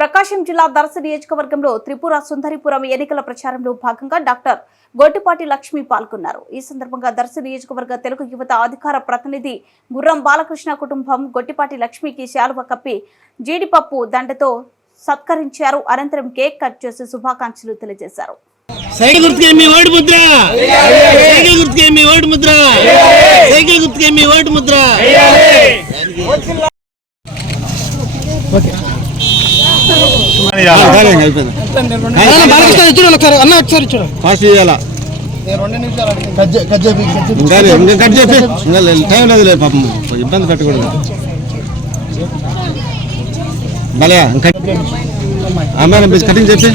ప్రకాశం జిల్లా దర్శ నియోజకవర్గంలో త్రిపుర సుందరిపురం ఎన్నికల ప్రచారంలో భాగంగా డాక్టర్ గొట్టిపాటి లక్ష్మి పాల్గొన్నారు. ఈ సందర్భంగా దర్శ నియోజకవర్గ తెలుగు యువత అధికార ప్రతినిధి గుర్రం బాలకృష్ణ కుటుంబం గొట్టిపాటి లక్ష్మికి శాలువ కప్పి జీడిపప్పు దండతో సత్కరించారు. అనంతరం కేక్ కట్ చేసి శుభాకాంక్షలు తెలియజేశారు. సైకిల్ గుర్తుకే మీ ఓటు ముద్ర! సైకిల్ గుర్తుకే మీ ఓటు ముద్ర! సైకిల్ గుర్తుకే మీ ఓటు ముద్ర! బాలకృష్ణ ఫాస్ట్ చేయాలా ఇంకా కట్ ఇంకా లే- టైం లేదు లేదు పాపం ఇబ్బంది పెట్టకూడదు భలే ఇంకా అమ్మాయి పిలిచి కటింగ్ చెప్పి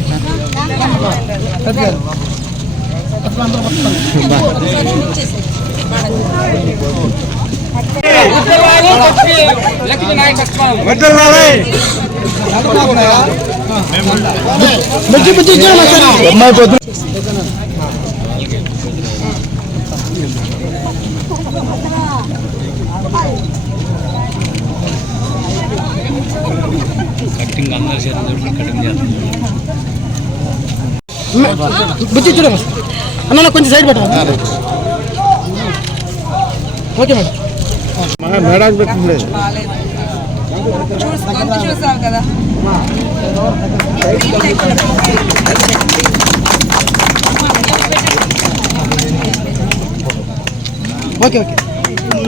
బా. బుజ్జి బుజ్జి ఇచ్చుడు ఒకసారి అమ్మాయి పొద్దు బుజ్జి చూడండి అన్న కొంచెం సైడ్ పెట్టండి ఓకే మేడం. మేడానికి పెట్టలేదు గొంతు చూసావు కదా. Okay okay.